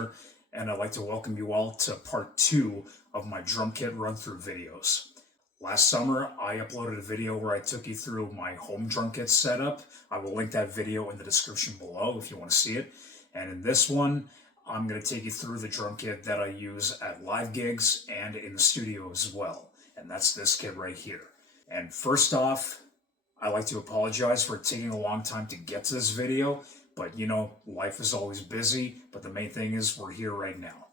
here, and I'd like to welcome you all to part 2 of my drum kit run-through videos. Last summer, I uploaded a video where I took you through my home drum kit setup. I will link that video in the description below if you want to see it. And in this one, I'm going to take you through the drum kit that I use at live gigs and in the studio as well. And that's this kit right here. And first off, I like to apologize for taking a long time to get to this video, but you know, life is always busy, but the main thing is we're here right now.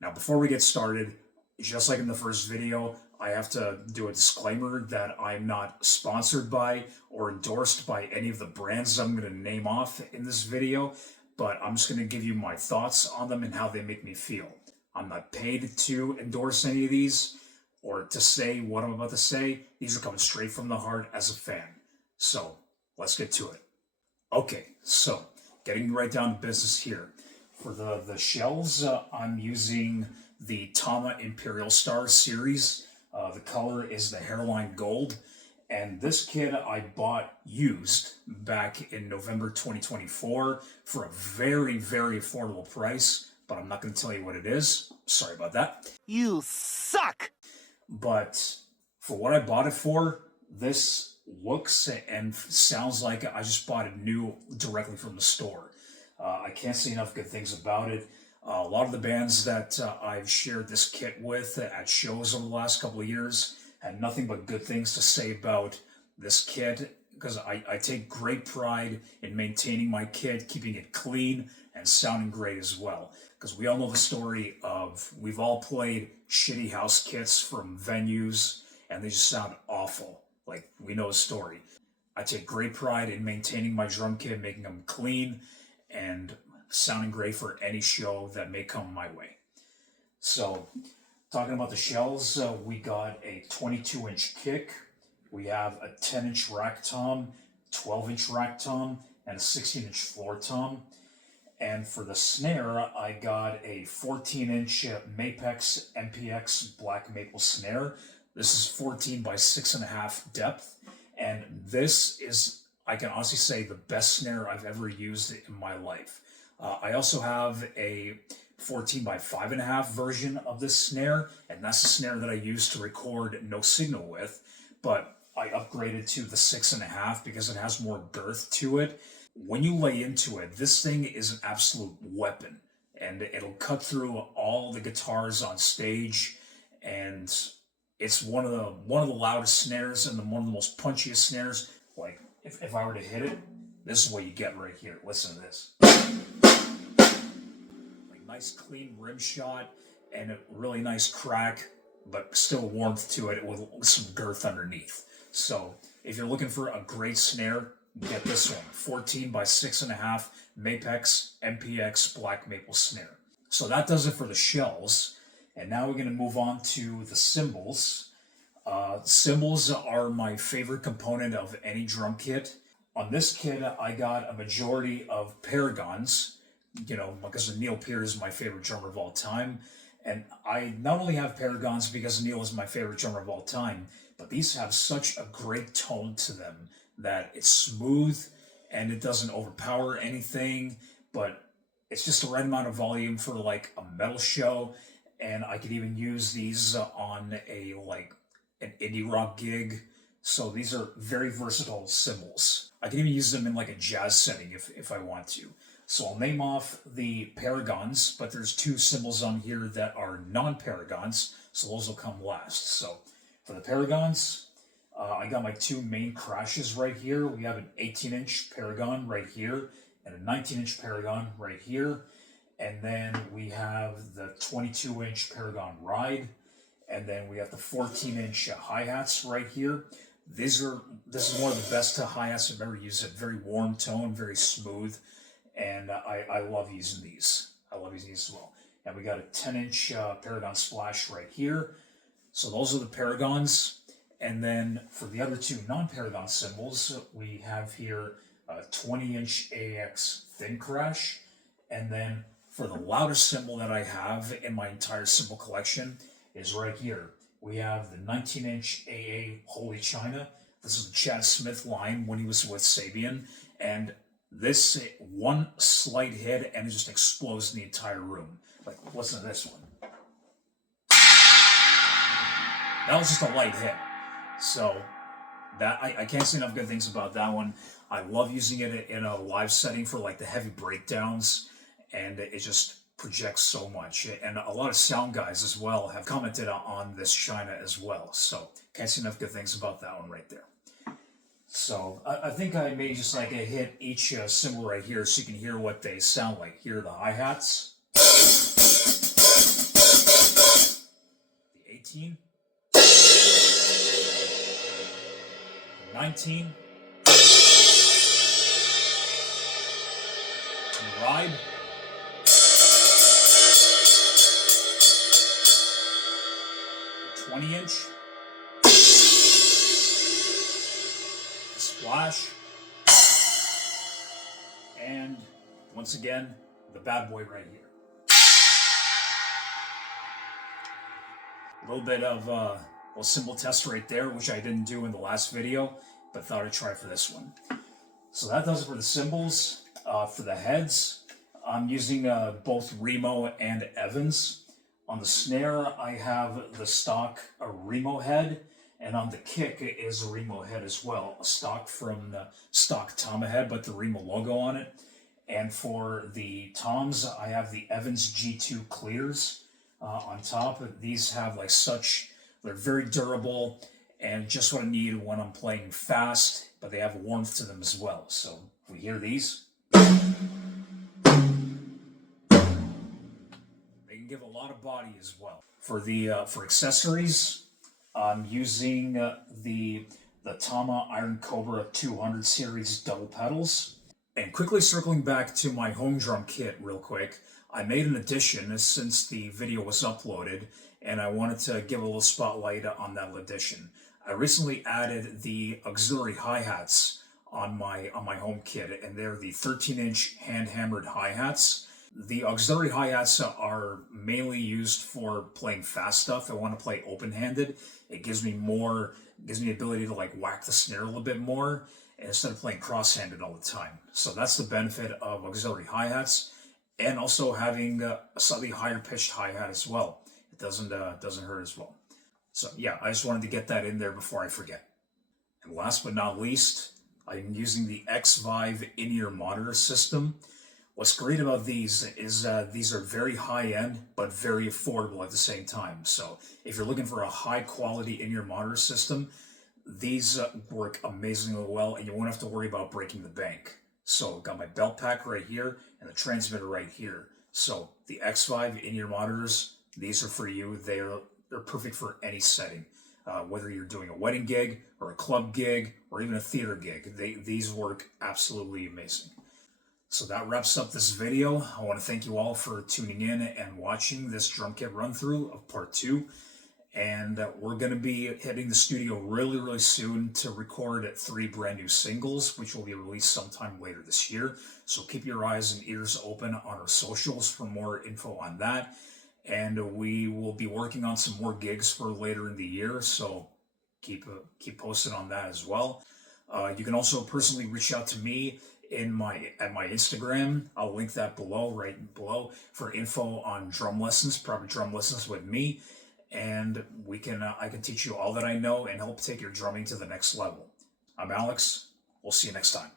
Now, before we get started, just like in the first video, I have to do a disclaimer that I'm not sponsored by or endorsed by any of the brands I'm going to name off in this video, but I'm just going to give you my thoughts on them and how they make me feel. I'm not paid to endorse any of these or to say what I'm about to say. These are coming straight from the heart as a fan. So let's get to it. Okay, so getting right down to business here. For the shells, I'm using the Tama Imperial Star series. The color is the Hairline Gold. And this kit I bought used back in November 2024 for a very, very affordable price, but I'm not going to tell you what it is. Sorry about that. You suck! But for what I bought it for, this looks and sounds like I just bought it new directly from the store. I can't say enough good things about it. A lot of the bands that I've shared this kit with at shows over the last couple of years had nothing but good things to say about this kit, because I take great pride in maintaining my kit, keeping it clean and sounding great as well. Because we all know the story of, we've all played shitty house kits from venues and they just sound awful. Like, we know the story. I take great pride in maintaining my drum kit, making them clean and sounding great for any show that may come my way. So, talking about the shells, we got a 22-inch kick. We have a 10-inch rack tom, 12-inch rack tom, and a 16-inch floor tom. And for the snare, I got a 14-inch Mapex MPX black maple snare. This is 14 by 6.5 depth. And this is, I can honestly say, the best snare I've ever used in my life. I also have a 14 by 5.5 version of this snare, and that's the snare that I use to record No Signal with, but I upgraded to the 6.5 because it has more girth to it. When you lay into it, this thing is an absolute weapon, and it'll cut through all the guitars on stage, and it's one of the loudest snares and one of the most punchiest snares. Like, if I were to hit it, this is what you get right here. Listen to this. Like, nice clean rim shot and a really nice crack, but still warmth to it with some girth underneath. So if you're looking for a great snare, get this one, 14 by 6.5 Mapex MPX black maple snare. So that does it for the shells. And now we're going to move on to the cymbals. Cymbals are my favorite component of any drum kit. On this kit, I got a majority of Paragons, you know, because Neil Peart is my favorite drummer of all time. And I not only have Paragons because Neil is my favorite drummer of all time, but these have such a great tone to them that it's smooth and it doesn't overpower anything, but it's just the right amount of volume for like a metal show. And I could even use these on an indie rock gig. So these are very versatile cymbals. I can even use them in like a jazz setting if I want to. So I'll name off the Paragons, but there's 2 cymbals on here that are non-Paragons, so those will come last. So for the Paragons, I got my 2 main crashes right here. We have an 18-inch Paragon right here and a 19-inch Paragon right here. And then we have the 22-inch Paragon Ride. And then we have the 14-inch hi-hats right here. This is one of the best hi-hats I've ever used. A very warm tone, very smooth. And I love using these. I love using these as well. And we got a 10-inch Paragon Splash right here. So those are the Paragons. And then for the other 2 non-Paragon cymbals, we have here a 20-inch AX Thin Crash. And then for the loudest cymbal that I have in my entire cymbal collection is right here. We have the 19-inch AA Holy China. This is the Chad Smith line when he was with Sabian. And This one slight hit and it just explodes in the entire room. Like, listen to this one. That was just a light hit. So that I can't say enough good things about that one. I love using it in a live setting for like the heavy breakdowns, and it just projects so much. And a lot of sound guys as well have commented on this China as well. So can't say enough good things about that one right there. So I think I may just like hit each cymbal right here so you can hear what they sound like. Here are the hi-hats. The 18. 19. The ride. The 20-inch. The splash. And once again, the bad boy right here. A little bit of a cymbal test right there, which I didn't do in the last video, but thought I'd try for this one. So that does it for the cymbals. For the heads, I'm using both Remo and Evans. On the snare, I have the stock Remo head, and on the kick is a Remo head as well, a stock from the stock Tama head, but the Remo logo on it. And for the toms, I have the Evans G2 clears on top. These have like they're very durable and just what I need when I'm playing fast, but they have warmth to them as well. So if we hear these, they can give a lot of body as well. For accessories, I'm using the Tama Iron Cobra 200 series double pedals. And quickly circling back to my home drum kit real quick, I made an addition since the video was uploaded, and I wanted to give a little spotlight on that addition. I recently added the auxiliary hi-hats on my home kit, and they're the 13-inch hand-hammered hi-hats. The auxiliary hi-hats are mainly used for playing fast stuff. I want to play open-handed. It gives me the ability to like whack the snare a little bit more instead of playing cross-handed all the time. So that's the benefit of auxiliary hi-hats, and also having a slightly higher pitched hi-hat as well. It doesn't hurt as well. So yeah, I just wanted to get that in there before I forget. And last but not least, I'm using the Xvive in-ear monitor system. What's great about these is these are very high-end, but very affordable at the same time. So if you're looking for a high-quality in-ear monitor system, these work amazingly well, and you won't have to worry about breaking the bank. So I've got my belt pack right here and the transmitter right here. So the Xvive in-ear monitors, these are for you. They're perfect for any setting, whether you're doing a wedding gig or a club gig or even a theater gig. These work absolutely amazing. So that wraps up this video. I want to thank you all for tuning in and watching this drum kit run through of part 2. And we're going to be hitting the studio really soon to record 3 brand new singles, which will be released sometime later this year. So keep your eyes and ears open on our socials for more info on that. And we will be working on some more gigs for later in the year, so keep posted on that as well. You can also personally reach out to me at my Instagram. I'll link that right below, for info on drum lessons, private drum lessons with me. And I can teach you all that I know and help take your drumming to the next level. I'm Alex. We'll see you next time.